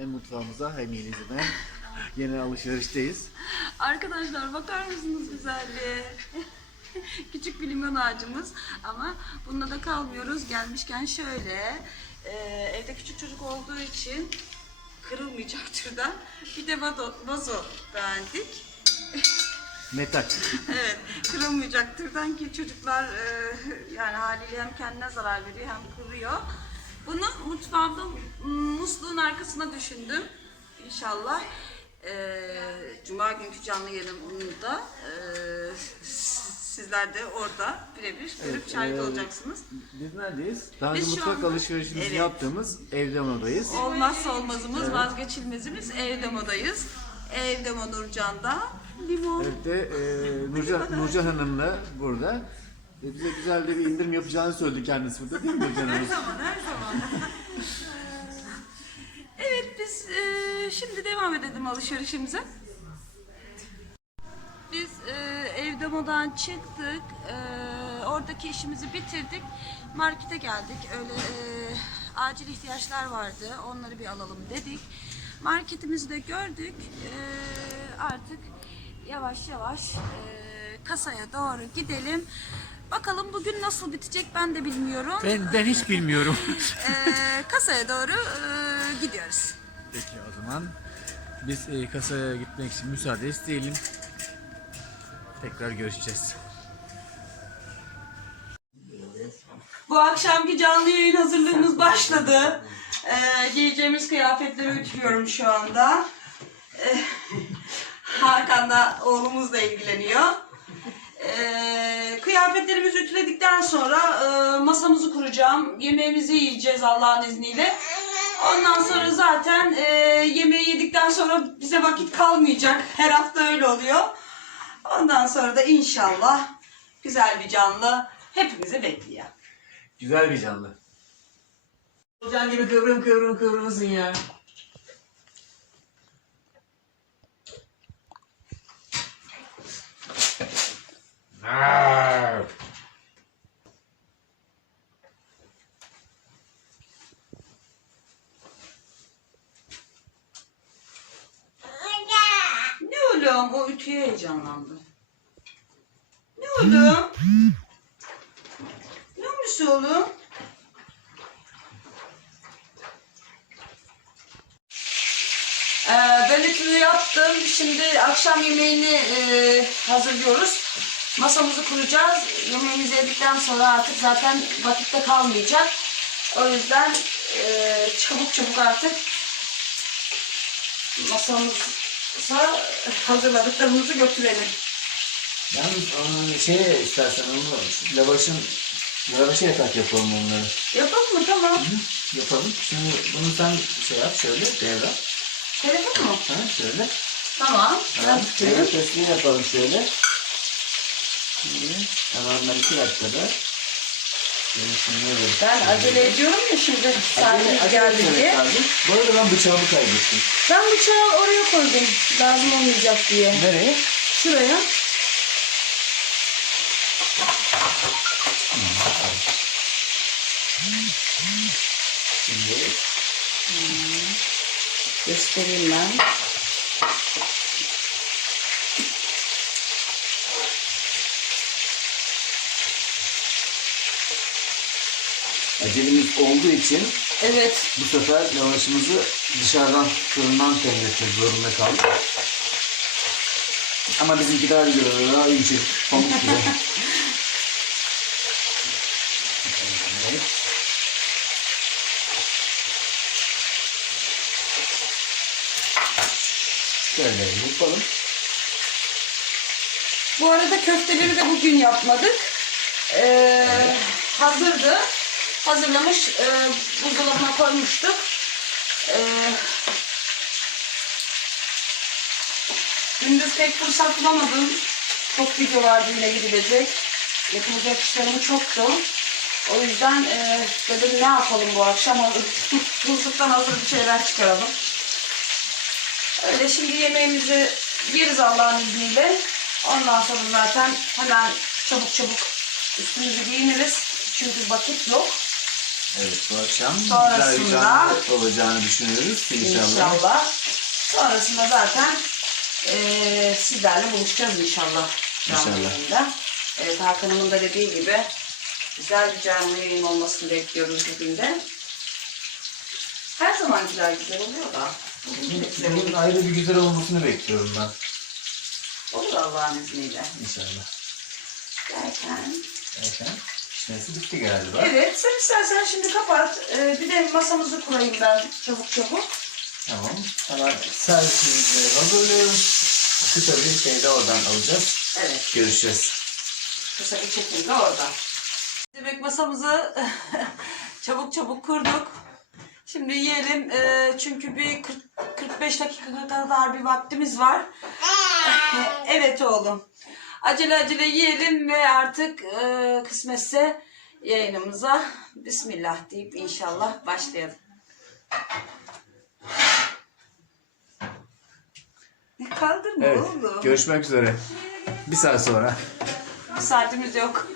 hem Yeliz'i ben. Yine alışverişteyiz. Arkadaşlar bakar mısınız güzelliğe? Küçük bir limon ağacımız ama bununla da kalmıyoruz. Gelmişken şöyle e, evde küçük çocuk olduğu için kırılmayacak türden bir de vazo, vazo beğendik. Metal. Evet, kırılmayacak türden ki çocuklar e, yani haliyle hem kendine zarar veriyor hem kırıyor. Bunu mutfağımda musluğun arkasına düşündüm. İnşallah e, Cuma günkü canlı yayınımda da e, sizler de orada birebir görüp şahit e, olacaksınız. Biz neredeyiz? Daha önce mutfak anda- alışverişimizi Evet. yaptığımız evde modayız. Olmazsa olmazımız, vazgeçilmezimiz evde modayız. Evde Nurcan'da limon. Evet de e, Nurcan, Nurcan Hanım da burada. E, bize güzel de bir indirim yapacağını söyledi kendisi burada değil mi Nurcan Hanım? zaman, her zaman. evet, biz e, şimdi devam edelim alışverişimize. Biz e, evde modan çıktık, e, oradaki işimizi bitirdik, markete geldik. Öyle e, acil ihtiyaçlar vardı, onları bir alalım dedik. Marketimizi de gördük, e, artık yavaş yavaş e, kasaya doğru gidelim. Bakalım bugün nasıl bitecek ben de bilmiyorum. Ben, ben hiç bilmiyorum. Ee, kasaya doğru e, gidiyoruz. Peki o zaman biz e, kasaya gitmek için müsaade isteyelim. Tekrar görüşeceğiz. Bu akşamki canlı yayın hazırlığımız başladı. Ee, giyeceğimiz kıyafetleri ütülüyorum şu anda. Ee, Hakan da oğlumuzla ilgileniyor. Ee, kıyafetlerimizi ütüledikten sonra e, masamızı kuracağım. Yemeğimizi yiyeceğiz Allah'ın izniyle. Ondan sonra zaten e, yemeği yedikten sonra bize vakit kalmayacak. Her hafta öyle oluyor. Ondan sonra da inşallah güzel bir canlı hepimizi bekliyor. Güzel bir canlı. Hocam gibi kıvrım kıvrım kıvrımsın ya. Ne oğlum? O ütüye heyecanlandı. Ne oğlum? Ne olmuş oğlum? Ee, ben ütüyü yaptım. Şimdi akşam yemeğini e, hazırlıyoruz. Masamızı kuracağız. Yemeğimizi yedikten sonra artık zaten vakitte kalmayacak. O yüzden e, çabuk çabuk artık masamıza hazırladıklarımızı götürelim. Yalnız onu şey istersen onu lavaşın lavaşa yatak yapalım onları. Yapalım mı? Tamam. Yapalım. Şimdi bunu sen şey yap şöyle devre. Telefon mu? Ha şöyle. Tamam. Ben tutayım. Devre yapalım şöyle. Şimdi ben iki dakikada. Ben acele ediyorum ya şimdi saatimiz geldi diye. Bu arada ben bıçağımı kaybettim. Ben bıçağı oraya koydum. Lazım olmayacak diye. Nereye? Şuraya. Şimdi Göstereyim ben. Acelemiz olduğu için Evet. bu sefer lavaşımızı dışarıdan fırından temin etmek zorunda kaldık. Ama bizimki daha güzel, daha yumuşak, pamuk gibi. Evet. Şöyle yapalım. Bu arada köfteleri de bugün yapmadık. Ee, hazırdı. Hazırlamış, e, buzdolabına koymuştuk. Ee, gündüz pek fırsat bulamadım. Çok video vardı yine gidilecek. Yapılacak işlerim çoktu. O yüzden e, dedim ne yapalım bu akşam. Buzluktan hazır bir şeyler çıkaralım. Öyle şimdi yemeğimizi yeriz Allah'ın izniyle. Ondan sonra zaten hemen çabuk çabuk üstümüzü giyiniriz. Çünkü vakit yok. Evet bu akşam güzel bir canlı olacağını düşünüyoruz inşallah. İnşallah. Sonrasında zaten eee sizlerle buluşacağız inşallah. Canlı İnşallah. yayında. Evet Hakan'ımın da dediği gibi güzel bir canlı yayın olmasını bekliyoruz bugün de. Her zaman güzel güzel oluyor da. Bugün de güzel Bunun ayrı bir güzel olmasını bekliyorum ben. olur Allah'ın izniyle. İnşallah. Derken. Derken pişmesi bitti galiba. Evet sen istersen şimdi kapat. Ee, bir de masamızı kurayım ben çabuk çabuk. Tamam. Hemen servisimizi hazırlıyoruz. Kısa bir şey de oradan alacağız. Evet. Görüşeceğiz. Kısa bir çekim de orada. Demek masamızı çabuk çabuk kurduk. Şimdi yiyelim Ee, çünkü bir 40, 45 dakika kadar bir vaktimiz var. evet oğlum. Acele acele yiyelim ve artık e, kısmetse yayınımıza Bismillah deyip inşallah başlayalım. Kaldırma Evet. oğlum. Görüşmek üzere. Bir saat sonra. Bir saatimiz yok.